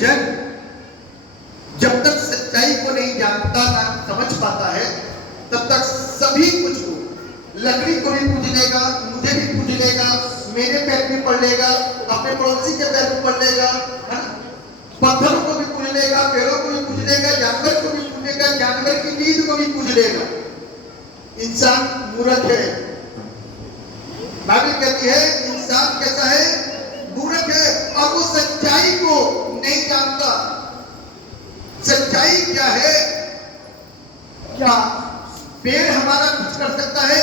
जन जब तक सच्चाई को नहीं जानता ना समझ पाता है, तब तक सभी कुछ को, लकड़ी को भी पूज लेगा, मुझे भी पूज लेगा, मेरे पैर भी पड़ लेगा, अपने पड़ोसी के पैर भी पड़ लेगा, है ना? पत्थरों को भी पूज लेगा, पेड़ों को भी पूज लेगा, जानवर को भी पूजेगा, जानवर की नींद को भी पूज लेगा। इंसान मूर्ख है। बाइबल कहती है इंसान कैसा है? मूर्ख है, और वो सच्चाई को नहीं जानता। सच्चाई क्या है? क्या पेड़ हमारा कुछ कर सकता है?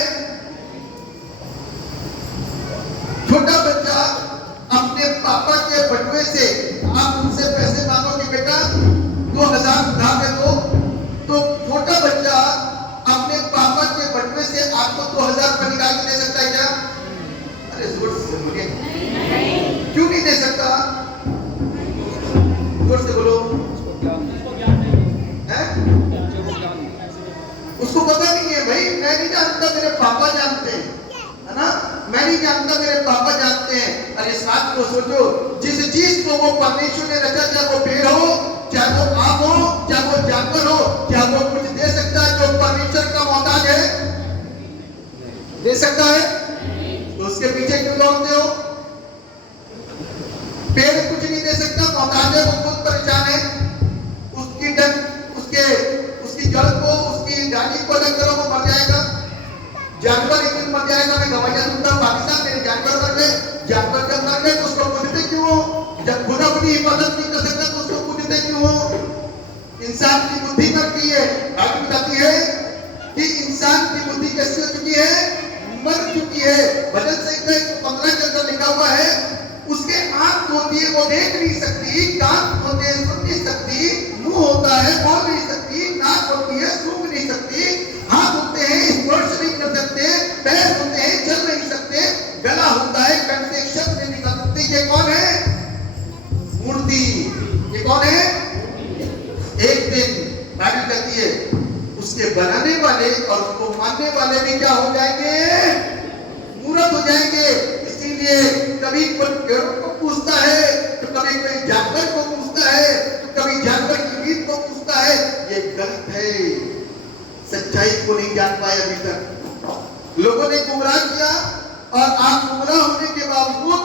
छोटा बच्चा अपने पापा के बटुए से आप उनसे पैसे मांगोगे, बेटा 2000 उधार दे दो, तो छोटा बच्चा अपने पापा के बटुए से आपको 2000 रुपए निकाल के दे सकता है क्या? अरे जोर से बोलिए, क्यों नहीं दे सकता? जोर से बोलो। उसको पता नहीं है भाई, मैं नहीं जानता, मेरे पापा जानते हैं, है ना? मैं नहीं जानता, मेरे पापा जानते हैं। और इस बात को सोचो, जिस चीज को वो परमेश्वर ने रखा, चाहे वो पेड़ हो, चाहे वो आम हो, चाहे वो जानवर हो, क्या वो कुछ दे सकता है जो परमेश्वर का मोहताज है? दे सकता है? तो उसके पीछे क्यों दौड़ते हो? पेड़ कुछ नहीं दे सकता, मोहताज है, वो खुद परेशान है। उसकी जड़ को, उसकी डाली को अलग करो, वो मर जाएगा। जानवर एक दिन मर जाएगा। मैं गवाहियां सुनता हूं, पाकिस्तान मेरे जानवर मर गए, जानवर जब मर गए तो उसको पूजते क्यों हो? जब खुद अपनी हिफाजत नहीं कर सकता तो उसको पूजते क्यों हो? इंसान की बुद्धि मर गई है। बाइबल बताती है कि इंसान की बुद्धि कैसी हो चुकी है? मर चुकी है। भजन संहिता 115 के अंदर लिखा हुआ है, उसके आंख होती है, वो देख नहीं सकती, कान होते हैं, सुन नहीं सकती, मुंह होता है, बोल नहीं सकती, नाक होती है, सूंघ नहीं सकती, हाथ होते हैं, स्पर्श नहीं कर सकते, पैर होते हैं, चल नहीं सकते, गला होता है, कंठ से शब्द नहीं निकाल सकते। ये कौन है? मूर्ति। ये कौन है? एक दिन बाइबल कहती है उसके बनाने वाले और उसको मानने वाले भी क्या हो जाएंगे? मूर्ख हो जाएंगे। इसीलिए कभी कोई पेड़ों को पूछता है, तो कभी कोई जानवर को पूछता है, तो कभी जानवर की नींद को पूछता है। ये गलत है। सच्चाई को नहीं जान पाए अभी तक। लोगों ने गुमराह किया, और आप गुमराह होने के बावजूद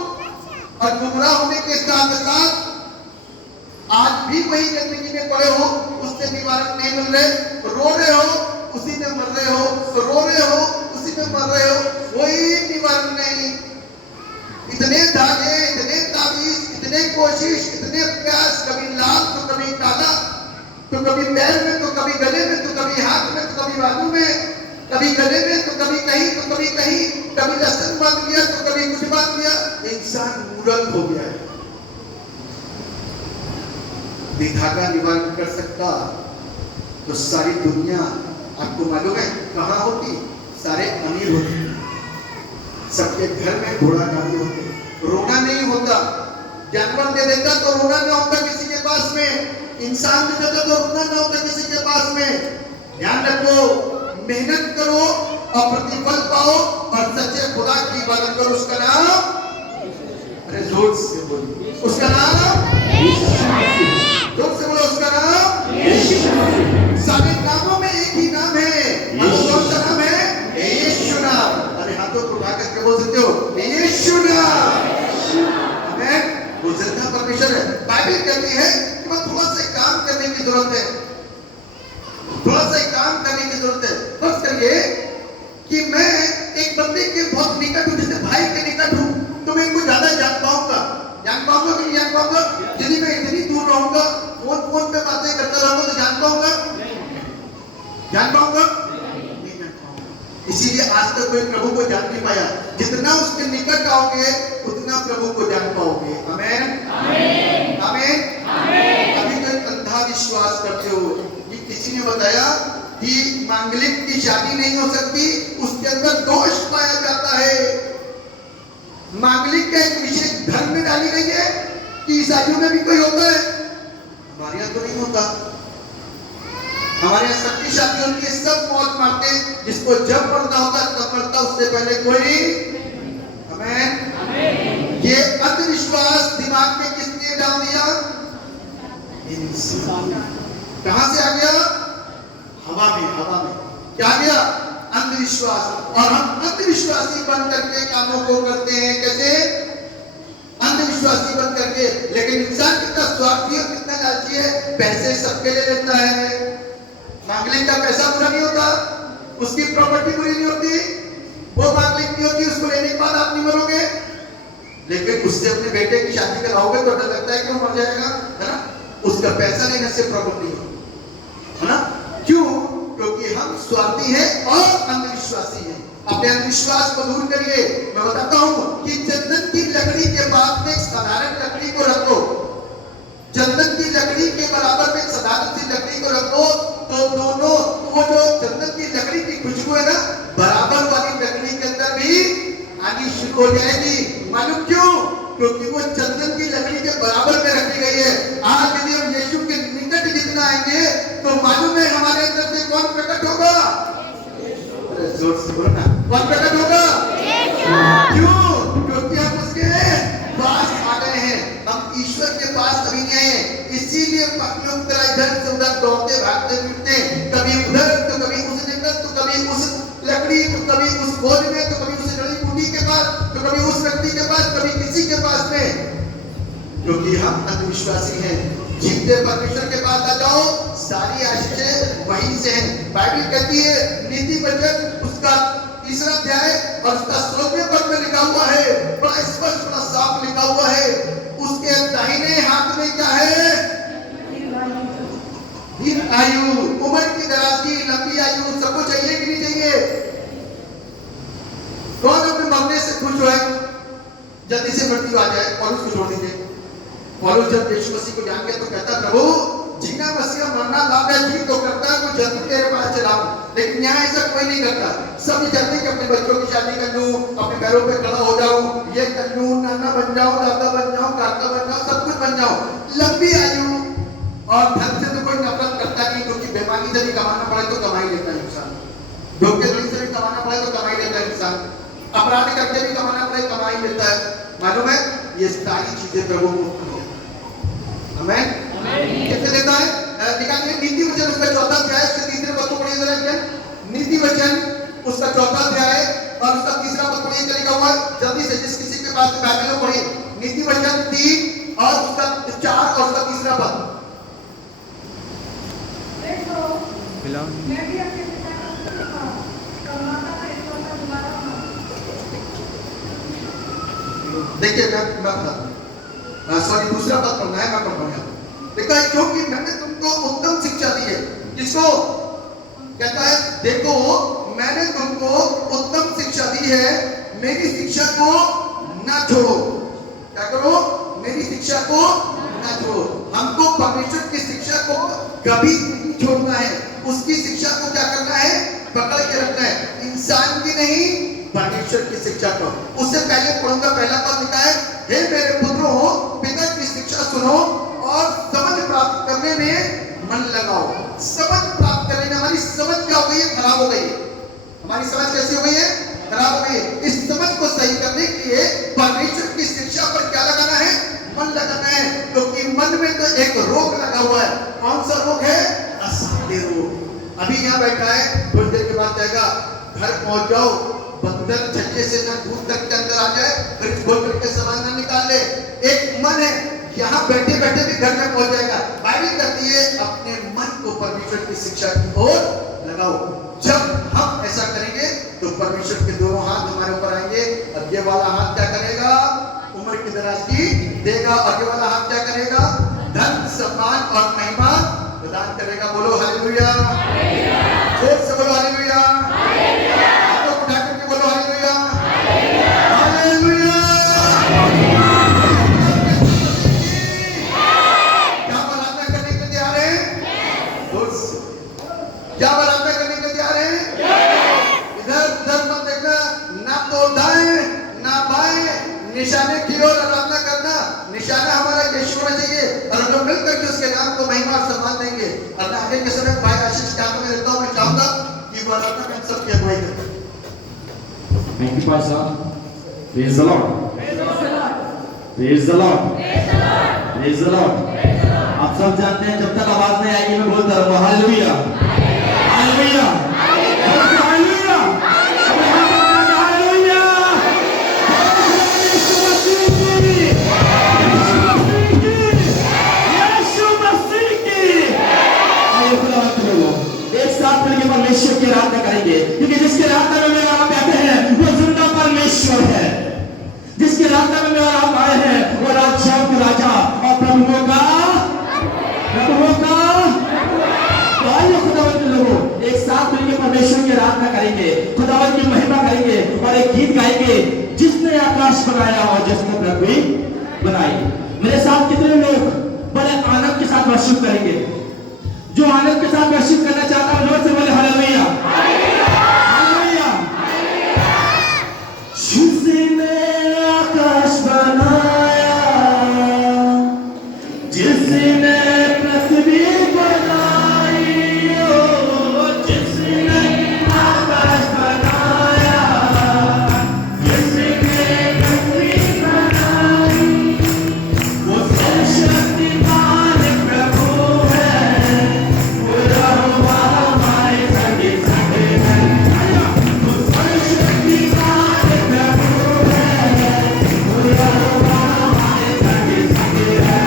और गुमराह होने के साथ साथ आज भी वही गंदगी में पड़े हो, उससे निवारण नहीं मिल रहे, रो रहे हो, उसी में मर रहे हो, रो रहे हो, उसी में मर रहे हो, कोई निवारण नहीं। इतने धागे, इतने ताबीज, इतने कोशिश, इतने प्रयास, कभी लाल तो कभी काला, तो कभी पैर में, तो कभी गले में, तो कभी हाथ में, तो कभी बाजू में, कभी गले में, तो कभी कहीं, तो कभी कहीं, कभी लहसुन बांध लिया, तो कभी कुछ बांध लिया। इंसान मूर्ख हो गया है। धागा निवारण कर सकता तो सारी दुनिया आपको मालूम है कहां होती? सारे अमीर होते, सबके घर में घोड़ा गाड़ी होते, रोना नहीं होता। जानवर दे देता तो रोना नहीं होता किसी के पास में, इंसान दे देता तो रोना नहीं होता किसी के पास में। ध्यान रखो, मेहनत करो और प्रतिफल पाओ, और सच्चे खुदा की इबादत करो। उसका नाम, अरे जोर से बोलिए, उसका नाम, जोर से बोलो, उसका नाम यीशु। सारे नामों में एक ही नाम है, कौन सा नाम है? यीशु नाम। अरे हाथों को उठा करके बोल सकते हो, यीशु नाम। आमीन। वो जिंदा परमेश्वर है। बाइबल कहती है कि बस थोड़ा सा काम करने की जरूरत है, थोड़ा सा काम करने की जरूरत है। फर्ज करिए कि मैं एक बंदे के बहुत निकट हूं, जैसे भाई के निकट हूं, तो मैं इनको ज्यादा जान पाऊंगा कि नहीं जान पाऊंगा? यदि मैं इतनी दूर रहूंगा, फोन पे बातें करता रहूंगा, तो जान पाऊंगा? जान पाऊंगा? नहीं जान पाऊंगा। इसीलिए आज तक कोई प्रभु को जान नहीं पाया। जितना उसके निकट आओगे, उतना प्रभु को जान पाओगे। आमीन, आमीन, आमीन। अभी तो अंधा विश्वास करते हो। ये किसी ने बताया कि मांगलिक की शादी नहीं हो सकती, उसके अंदर दोष पाया जाता है। मांगलिक का एक विशेष धर्म में डाली गई है कि ईसाइयों में भी कोई होता है, हमारे यहाँ तो नहीं होता। हमारे यहाँ सबकी शादी होती है, सब मौत मारते हैं, जिसको जब मरना होता तब मरता, उससे पहले कोई। आमीन। ये अंधविश्वास दिमाग में किसने डाल दिया? इंसान। कहां से आ गया? हवा में। हवा में क्या आ गया? अंधविश्वास। और हम अंधविश्वासी बन करके कामों को करते हैं। कैसे? अंधविश्वासी बन करके। लेकिन इंसान कितना स्वार्थी और कितना लालची है, पैसे सबके ले लेता है। मांगलिक का पैसा पूरा नहीं होता, उसकी प्रॉपर्टी पूरी नहीं होती, वो मांगलिक नहीं होती, उसको लेने के बाद आप नहीं मरोगे। लेकिन उससे अपने बेटे की शादी कराओगे तो डर लगता है कि वो मर जाएगा, है ना? उसका पैसा लेने से प्रॉपर्टी है ना? क्यों? क्योंकि हम स्वार्थी हैं और अंधविश्वासी हैं। अपने अंधविश्वास को दूर करिए। मैं बताता हूं कि चंदन की लकड़ी के पास में एक साधारण लकड़ी को रखो, चंदन की लकड़ी के बराबर में एक साधारण सी लकड़ी को रखो, तो दोनों वो जो चंदन की लकड़ी की खुशबू है ना, बराबर वाली लकड़ी के अंदर भी आनी शुरू हो जाएगी। मालूम क्यों? क्योंकि वो चंदन की लकड़ी के बराबर में रखी गई है। आज यदि हम यीशु के निकट जितना आएंगे तो मालूम है हमारे अंदर से कौन प्रकट होगा? जोर से बोलो ना, कौन प्रकट होगा? क्यों? क्योंकि हम उसके पास आ गए हैं, हम ईश्वर के पास अभी नहीं आए। इसीलिए पापियों की तरह इधर से उधर दौड़ते भागते फिरते, कभी उधर तो कभी उस जंगल, तो कभी उस लकड़ी, तो कभी उस खोज में, तो कभी उस जड़ी बूटी के पास, तो कभी उस व्यक्ति के पास, कभी किसी के पास में। क्योंकि हम अंधविश्वासी हैं। जीते परमेश्वर के पास आ जाओ, सारी आशीषें वहीं से हैं। बाइबल कहती है, नीति वचन उसका 3 अध्याय और उसका 16वें पद में लिखा हुआ है, बड़ा स्पष्ट, बड़ा साफ लिखा हुआ है, उसके दाहिने हाथ में क्या है? दीर्घ आयु, उम्र की दराज़ी, लंबी आयु। सबको चाहिए कि नहीं चाहिए? कौन अपने मरने से खुश है? जल्दी से मृत्यु आ जाए। पौलुस को छोड़ दीजिए। पौलुस जब यीशु मसीह को जान गया तो कहता, प्रभु जीना मसीह, मरना लाभ है। जी तो करता है, कोई जल्दी तेरे पास चला हूं। लेकिन यहाँ ऐसा कोई नहीं करता। सब ये चाहते हैं कि अपने बच्चों की शादी कर लूं, अपने पैरों पे खड़ा हो जाऊं, ये कर लूं, नाना बन जाऊं, दादा बन जाऊं, काका बन जाऊं, सब कुछ बन जाऊं। लंबी आयु और धन से तो कोई नफरत करता नहीं, क्योंकि बेईमानी से भी कमाना पड़े तो कमाई लेता है इंसान, धोखेधड़ी से भी कमाना पड़े तो कमाई लेता है इंसान, अपराध करके भी कमाना पड़े कमाई लेता है। मालूम है? ये सारी चीजें प्रभु को आमेन कैसे देता है? निकालिए नीति वचन उसका 4था अध्याय, उसके 3 पद को पढ़िए जरा। क्या नीति वचन उसका 4था अध्याय और उसका 3 पद पढ़िए, क्या लिखा हुआ है? जल्दी से, जिस किसी के पास बाइबल हो पढ़िए। नीति वचन 3 और उसका 4 और उसका 3 पद। देखिए मैं बता, सॉरी, दूसरा पद पढ़ना है, मैं पढ़ूंगा। देखा है, क्योंकि मैंने तुमको उत्तम शिक्षा दी है। किसको कहता है? देखो मैंने तुमको उत्तम शिक्षा दी है, मेरी शिक्षा को ना छोड़ो। क्या करो? मेरी शिक्षा को ना छोड़ो। हमको परमेश्वर की शिक्षा को कभी नहीं छोड़ना है। उसकी शिक्षा को क्या करना है? पकड़ के रखना है। इंसान की नहीं, परमेश्वर की शिक्षा को। उससे पहले पढ़ूंगा, पहला पद लिखा है, हे मेरे पुत्रों, पिता की शिक्षा सुनो और समझ प्राप्त करने में मन लगाओ। समझ प्राप्त करने में हमारी समझ क्या हो गई है? खराब हो गई है। हमारी समझ कैसी हो गई है? खराब हो गई है। इस समझ को सही करने के लिए परमेश्वर की शिक्षा पर क्या लगाना है? मन लगाना है। क्योंकि मन में तो एक रोग लगा हुआ है। कौन सा रोग है? असाध्य रोग। अभी यहाँ बैठा है, थोड़ी देर के बाद जाएगा, घर पहुंच जाओ, बंदर छज्जे से ना दूर तक के अंदर आ जाए, फ्रिज खोल करके सामान ना निकाल ले। एक मन है, यहाँ बैठे बैठे भी घर में पहुंच जाएगा। बाइबल कहती है अपने मन को परमेश्वर की शिक्षा की ओर लगाओ। जब हम ऐसा करेंगे तो परमेश्वर के दोनों हाथ हमारे ऊपर आएंगे। और ये वाला हाथ क्या करेगा? उम्र की दराज़ी देगा। और ये वाला हाथ क्या करेगा? धन, सम्मान और महिमा प्रदान करेगा। बोलो हालेलुया, जोर से बोलो हालेलुया, हाथों उठा करके बोलो हालेलुया, हालेलुया। क्या बराबरी करने के लिए तैयार है? क्या बराबरी करने के लिए तैयार है? इधर उधर मत देखना, ना तो दाएं ना बाएं, निशाने की ओर आराधना करना। निशाना हमारा यीशु होना चाहिए, और जो मिलकर के उसके नाम को महिमा और सम्मान देंगे। और आगे के समय भाई आशीष क्या मैं देता हूं, मैं चाहूंगा कि वो आराधना में सबकी अगुवाई करें। Thank you, Pastor. Praise the Lord. Praise the Lord. Praise the Lord. Praise the Lord. आप सब सब जानते हैं, जब तक आवाज नहीं आएगी मैं बोलता रहूंगा हालेलुया हालेलुया हालेलुया हालेलुया। यीशु मसीह की। आइए खुदा वक्त बोलो, एक साथ मिलकर परमेश्वर की आराधना करेंगे, क्योंकि जिसके आराधना में मेरा आप आते हैं वो जिंदा परमेश्वर है। जिसके आराधना में मेरा आप आए हैं वो राजाओं के राजा और प्रभुओं का तो आइए खुदावंत के लोगों एक साथ मिलकर परमेश्वर की आराधना करेंगे, खुदावंत की महिमा करेंगे और एक गीत गाएंगे, जिसने आकाश बनाया और जिसने पृथ्वी बनाई। मेरे साथ कितने लोग बड़े आनंद के साथ वर्शिप करेंगे? जो आनंद के साथ वर्शिप करना चाहता है जोर से बोले हालेलुया हालेलुया। जिसने आकाश बनाया, जिसने पृथ्वी बनाई, ओ जिसने आकाश बनाया, जिसने पृथ्वी बनाई, वो सर्वशक्तिमान प्रभु है, वो यहोवा हमारे संगे संगे है। वो सर्वशक्तिमान प्रभु है, वो यहोवा हमारे संगे संगे है।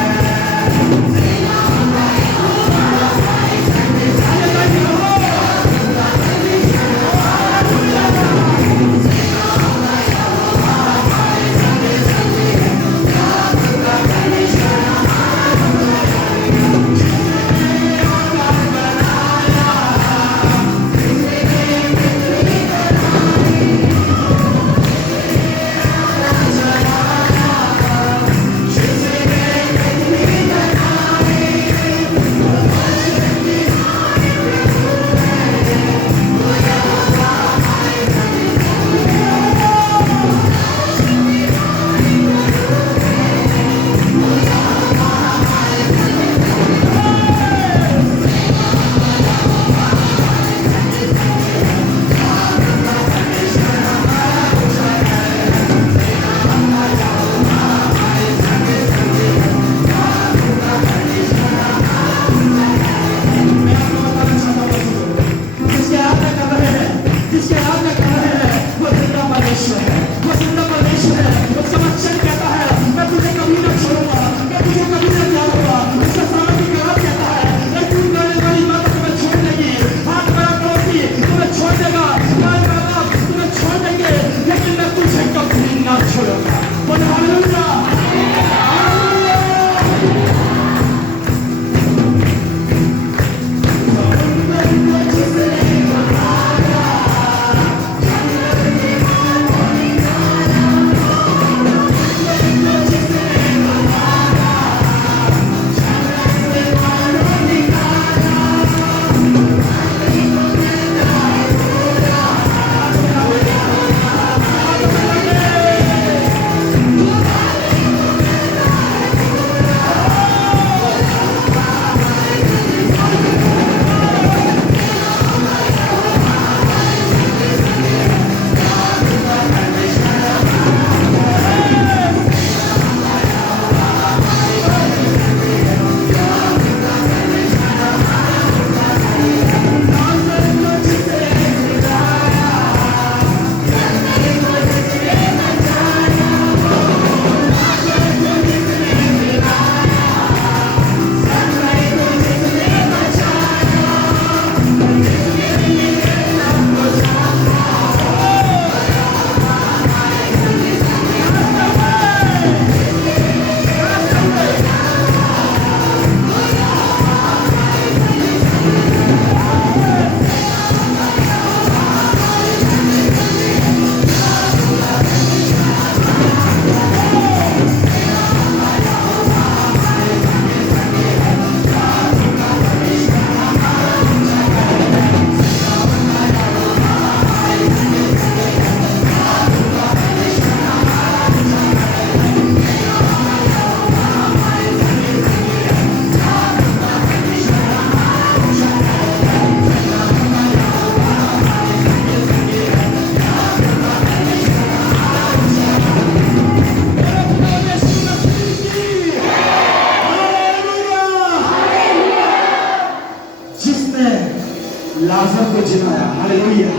लाजर को जिलाया। हालेलुया।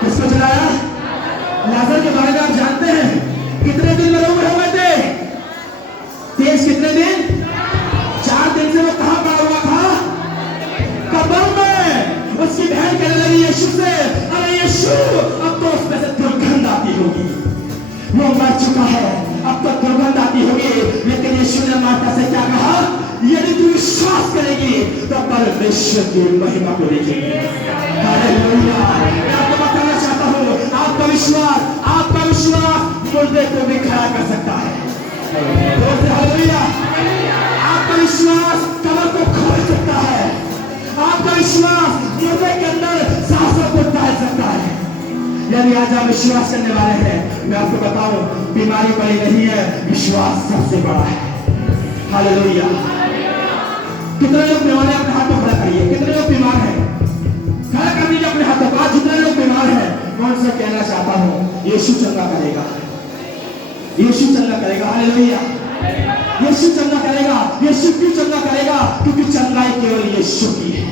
किसको जिलाया? लाजर के बारे में आप जानते हैं कितने दिन मरे हुए हो गए थे? तेज कितने दिन? 4 दिन से वो कहां पड़ा हुआ था? कब्र में। उसकी बहन कहने लगी यीशु से, अरे यीशु अब तो उसमें से दुर्गंध आती होगी, वो मर चुका है, अब तो दुर्गंध आती होगी। लेकिन यीशु ने माता से क्या कहा? यदि तू विश्वास करेगी तो परमेश्वर की महिमा को देखेगी। हालेलुया। मैं आपको बताना चाहता हूँ आपका विश्वास मुर्दे को भी खड़ा कर सकता है। हालेलुया। आपका विश्वास कब्र को खोल सकता है। आपका विश्वास मुर्दे के अंदर सांसों को डाल सकता है। यदि आज आप विश्वास करने वाले हैं, मैं आपको बताऊं बीमारी बड़ी नहीं है, विश्वास सबसे बड़ा है। हालेलुया। कितने लोग बीमार हैं? अपने हाथों खड़ा करिए। कितने लोग बीमार हैं? खड़ा कर दीजिए अपने हाथों को। जितने लोग बीमार हैं मैं उनसे कहना चाहता हूं यीशु चंगा करेगा, यीशु चंगा करेगा। हालेलुया। यीशु चंगा करेगा। यीशु क्यों चंगा करेगा? क्योंकि चंगाई केवल यीशु की है।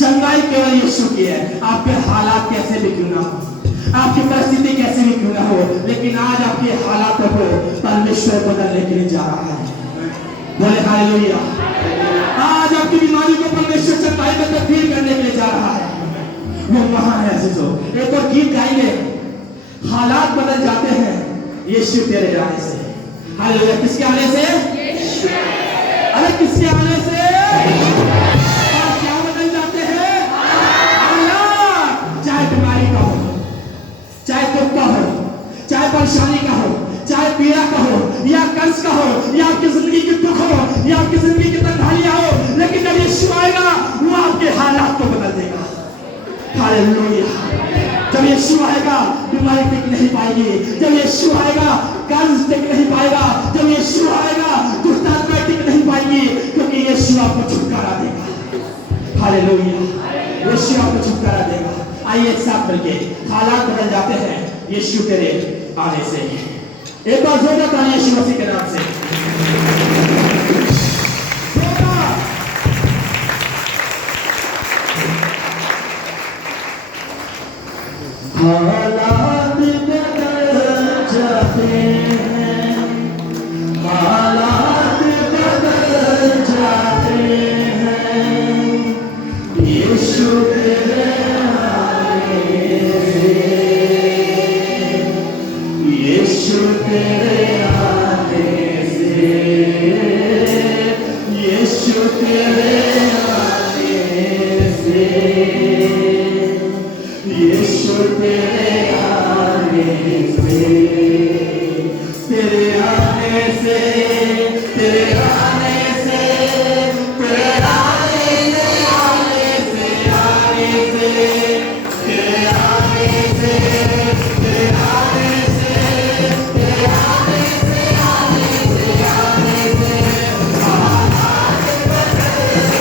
चंगाई केवल यीशु की है। आपके हालात कैसे भी क्यों ना हो, आपकी परिस्थिति कैसे भी क्यों ना हो, लेकिन आज आपके हालातों को परमेश्वर बदलने के लिए जा रहा है। बोले हालेलुया। आज आपकी बीमारी को परमेश्वर चंगाई में तब्दील करने के लिए जा रहा है। वो महान है। ऐसे तो एक और गीत गाएंगे, हालात बदल जाते हैं यीशु तेरे आने से। हालेलुया। किसके आने से? अरे किसके आने से? क्या बदल जाते हैं? हालात। चाहे बीमारी का हो, चाहे दुख का हो, चाहे परेशानी का हो, चाहे पीड़ा का हो, या कर्ज का हो, या आपकी जिंदगी की दुख हो, या आपकी जिंदगी की तंगहालियां हो, लेकिन जब यीशु आएगा वो आपके हालात को बदल देगा। हालेलुया। जब यीशु आएगा बीमारी टिक नहीं पाएगी। जब यीशु आएगा कर्ज टिक नहीं पाएगा। जब यीशु आएगा दुष्ट आत्माएं टिक नहीं पाएगी, क्योंकि यीशु आपको छुटकारा देगा। हालेलुया। यीशु आपको छुटकारा देगा। आइए एक साथ मिलके, हालात बदल जाते हैं यीशु तेरे आने से। एक बार जोरदार ताली यीशु मसीह के नाम से। हालात बदल जाते हैं, हालात बदल जाते हैं यीशु तेरे आने से, यीशु तेरे आने से, यीशु तेरे आने से, यीशु तेरे आने से, तेरे आने से, तेरे आने से, तेरे आने से, आने से, आने से, तेरे आने से, तेरे आने से, तेरे आने से, आने से, आने से, हालात बदल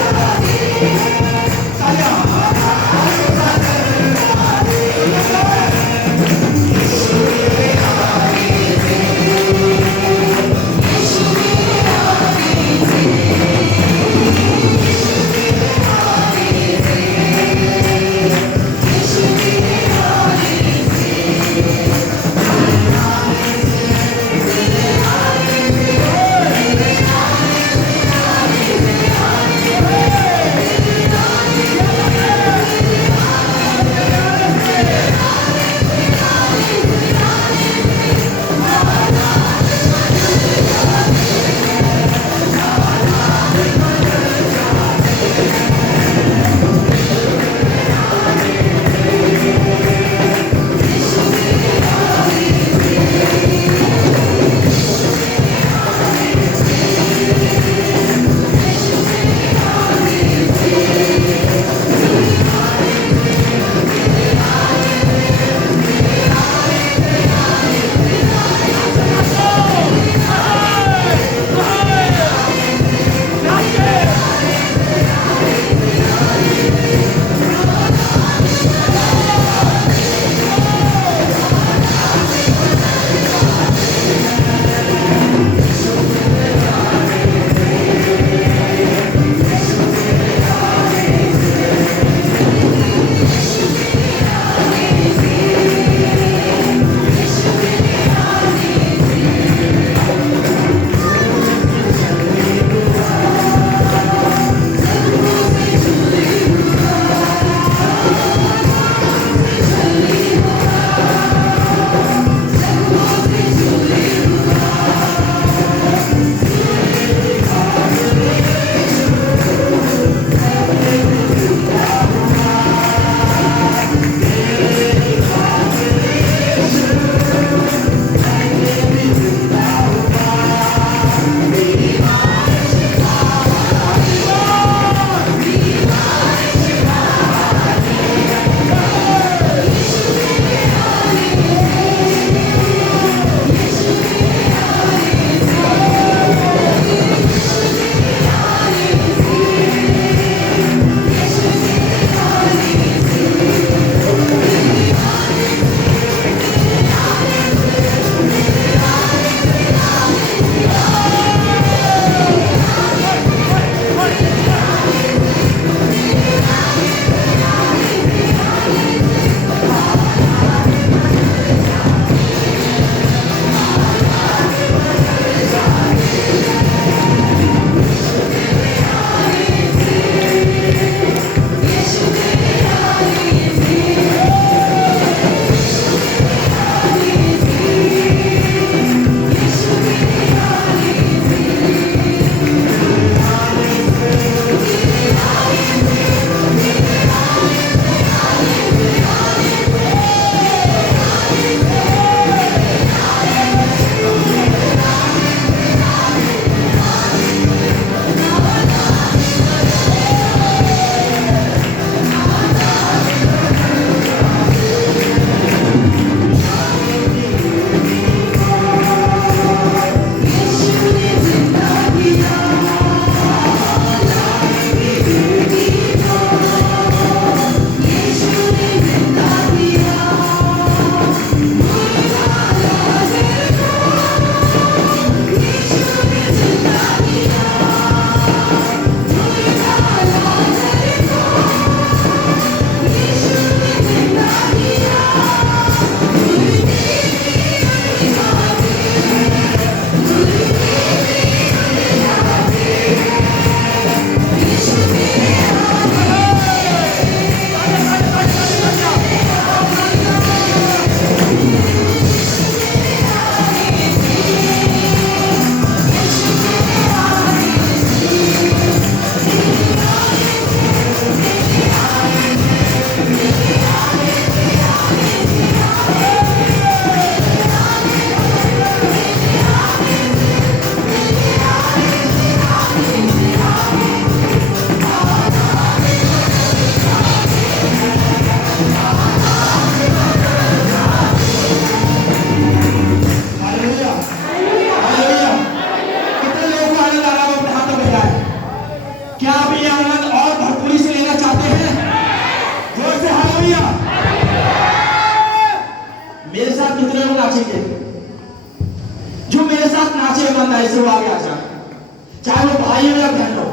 ये आनंद और भरपूरी से लेना चाहते हैं? जोर से हालेलुया। मेरे साथ कितने लोग नाचेंगे? जो मेरे साथ नाचे ईमानदारी से वो आगे आ जाए, चाहे वो भाई हो या बहन हो।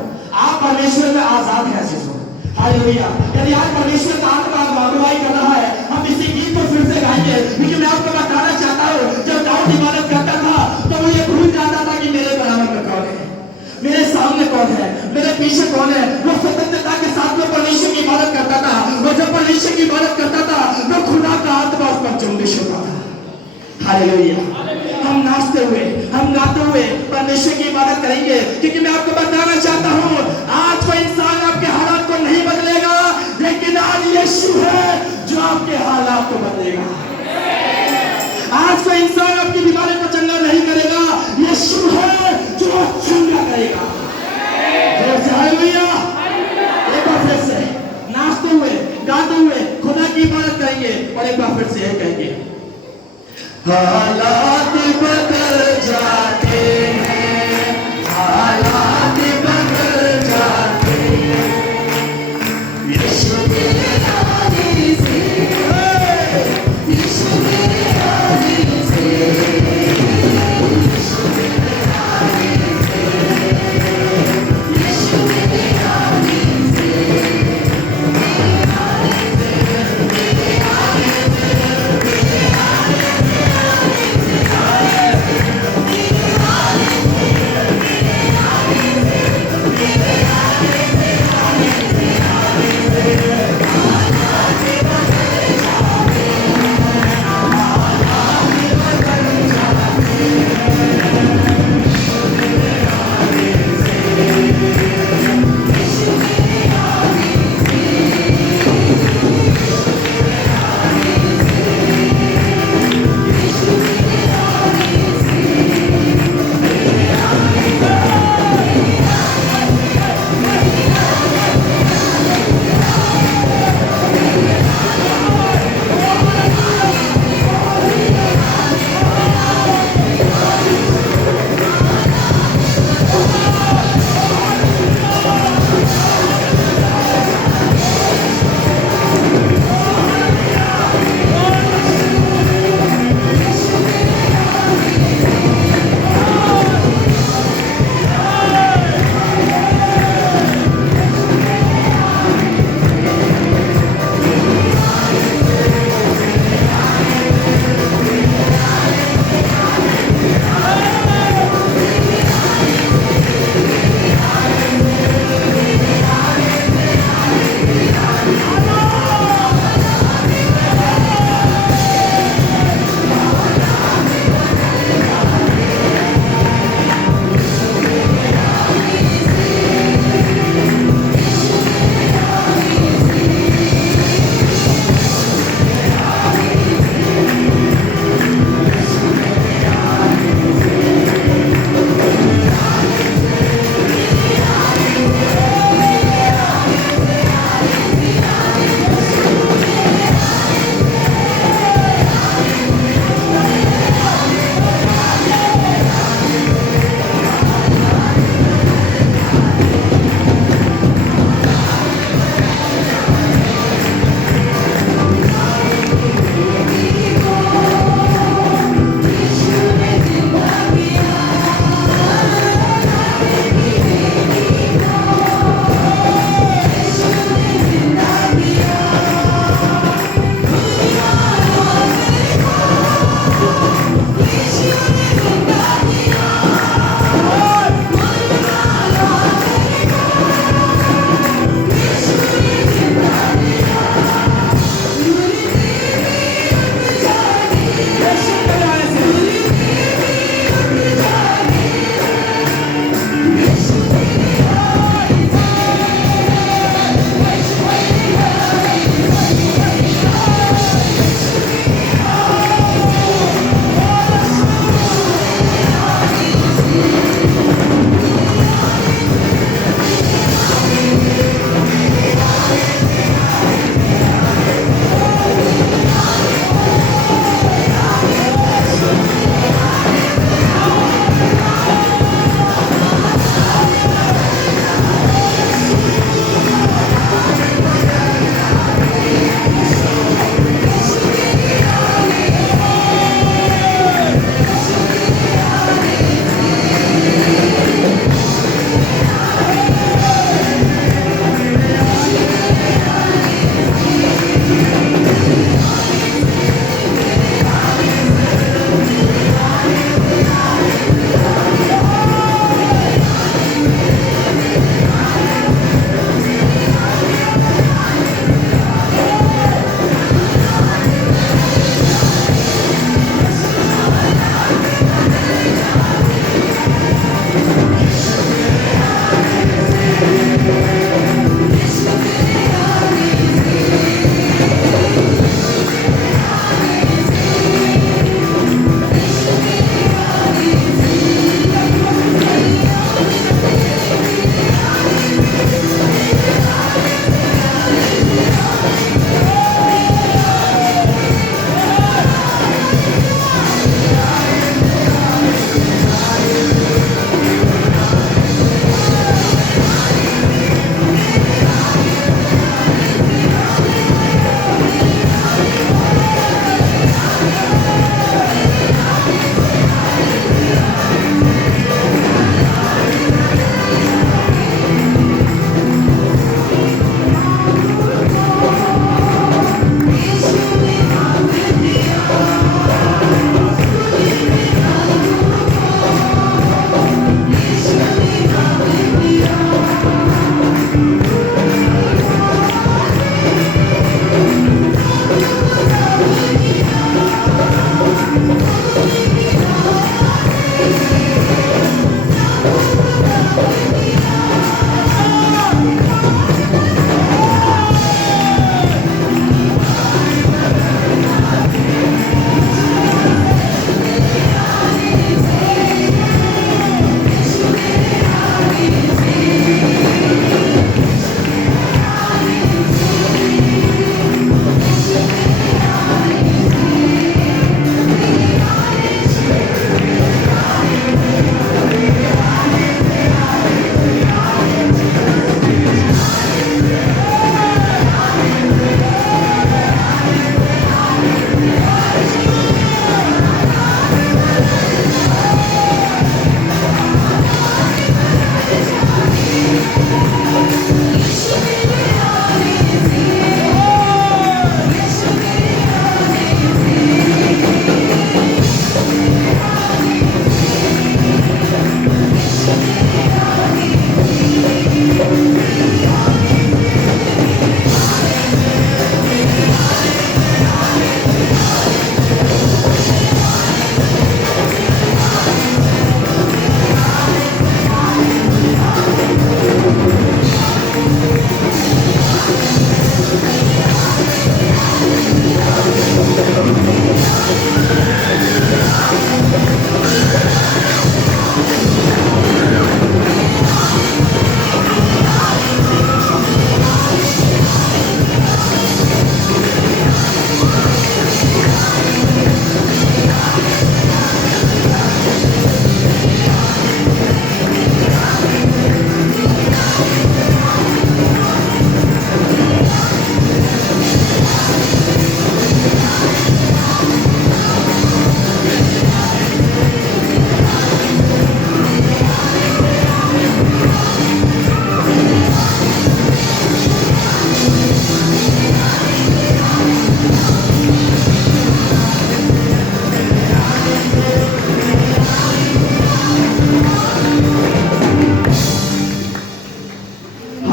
आप परमेश्वर में आजाद हैं ऐसे सो। हालेलुया। यदि आज परमेश्वर का आत्मा अगुवाई कर रहा है, हम इसी गीत को फिर से गाएंगे, क्योंकि मैं आपको बताना चाहता हूँ, जब दाऊद इबादत करता था तो वो ये भूल जाता था कि मेरे बराबर में कौन है, मेरे सामने कौन है, मेरे पीछे कौन है। वो स्वतंत्रता के साथ में परमेश्वर की इबादत करता था। वो जब परमेश्वर की इबादत करता था तो खुदा का आत्मा उस पर जुम्बिश होता था। हालेलुया। हम नाचते हुए, हम गाते हुए परमेश्वर की इबादत करेंगे, क्योंकि मैं आपको बताना चाहता हूँ, आज कोई इंसान आपके हालात को नहीं बदलेगा, लेकिन आज यीशु है जो आपके हालात को बदलेगा। आज कोई इंसान आपकी बीमारी को चंगा नहीं करेगा, यीशु है जो चंगा करेगा। हालेलुया। एक बार फिर से नाचते हुए, गाते हुए खुदा की इबादत करेंगे और एक बार फिर से कहेंगे, हालात बदल जाते हैं, हालात बदल जाते हैं, यीशु मेरे आने से, यीशु मेरे आने से, यीशु मेरे आने से, यीशु मेरे आने से, मेरे आने से, मेरे आने से, मेरे आने से।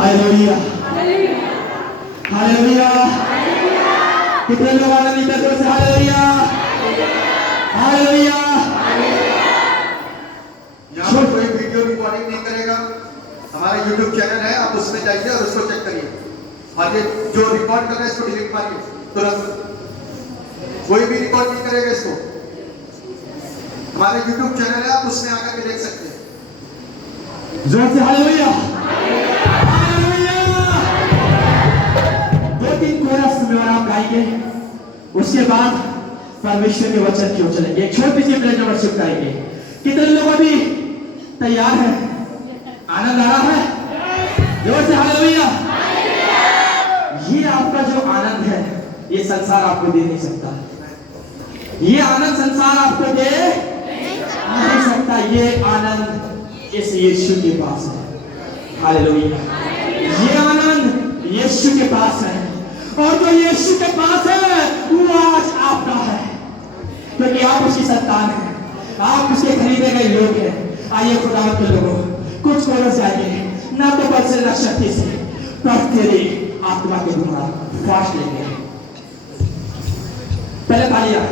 Hallelujah, hallelujah. कितने लोग आनंदित हैं? जोर से हालेलुया, हालेलुया। यहाँ पर कोई वीडियो रिकॉर्डिंग नहीं करेगा। हमारा YouTube चैनल है, आप उसमें जाइए और उसको चेक करिए। और ये जो रिकॉर्ड कर रहा है इसको डिलीट मारिए तुरंत। कोई भी रिकॉर्ड नहीं करेगा इसको। हमारा YouTube चैनल है, आप उसमें आकर के देख सकते हैं। जोर से हालेलुया, हालेलुया। 2-3 कोरस में और आप गाएंगे, उसके बाद परमेश्वर के वचन की ओर चलेंगे। एक छोटी सी प्रेज वर्शिप गाएंगे। कितने लोग अभी तैयार हैं? आनंद आ रहा है? जोर से हालेलुया। ये आपका जो आनंद है, ये संसार आपको दे नहीं सकता। ये आनंद संसार आपको दे नहीं सकता। ये आनंद इस यीशु के पास है। हालेलुया। ये आनंद यीशु के पास है, और जो यीशु के पास है वो आज आपका है, क्योंकि आप उसकी संतान हैं, आप उसके खरीदे गए लोग हैं। आइए खुदावंत के लोगों, कुछ कोरस जाएंगे, ना तो बल से ना शक्ति से, पर तेरी आत्मा के द्वारा फास्ट लेंगे। पहले तालियां।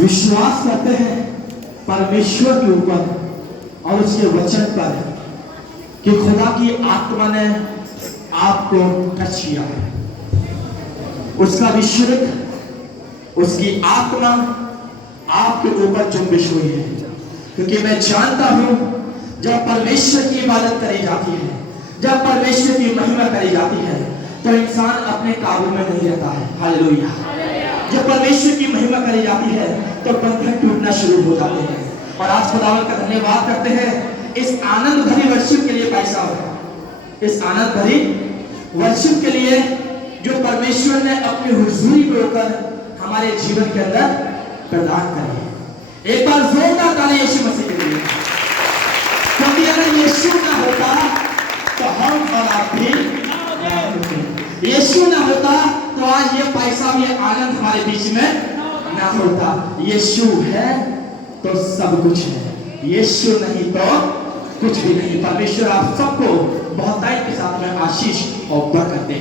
विश्वास करते हैं परमेश्वर के ऊपर और उसके वचन पर कि खुदा की आत्मा ने आपको टच किया है, उसका अभिषेक, उसकी आत्मा आपके ऊपर जुम्बिश हुई है। क्योंकि मैं जानता हूं जब परमेश्वर की इबादत करी जाती है, जब परमेश्वर की महिमा करी जाती है, तो इंसान अपने काबू में नहीं रहता है। हालेलुया। जब परमेश्वर की महिमा करी जाती है तो बंधन टूटना शुरू हो जाते हैं। और आज खुदावंद का धन्यवाद करते हैं इस आनंद भरी वर्षिप के लिए। पैसा इस आनंद भरी वर्षिप के लिए जो परमेश्वर ने अपनी हुजूरी में होकर हमारे जीवन के अंदर प्रदान करी है। एक बार जोरदार ताली यीशु मसीह के लिए। क्योंकि अगर यीशु ना होता तो हम और आप भी ना होते। यीशु ना होता तो आज ये पैसा, ये आनंद हमारे बीच में ना होता। यीशु है तो सब कुछ है, यीशु नहीं तो कुछ भी नहीं। परमेश्वर आप सबको बहुतायत के साथ में आशीष और बरकत दे।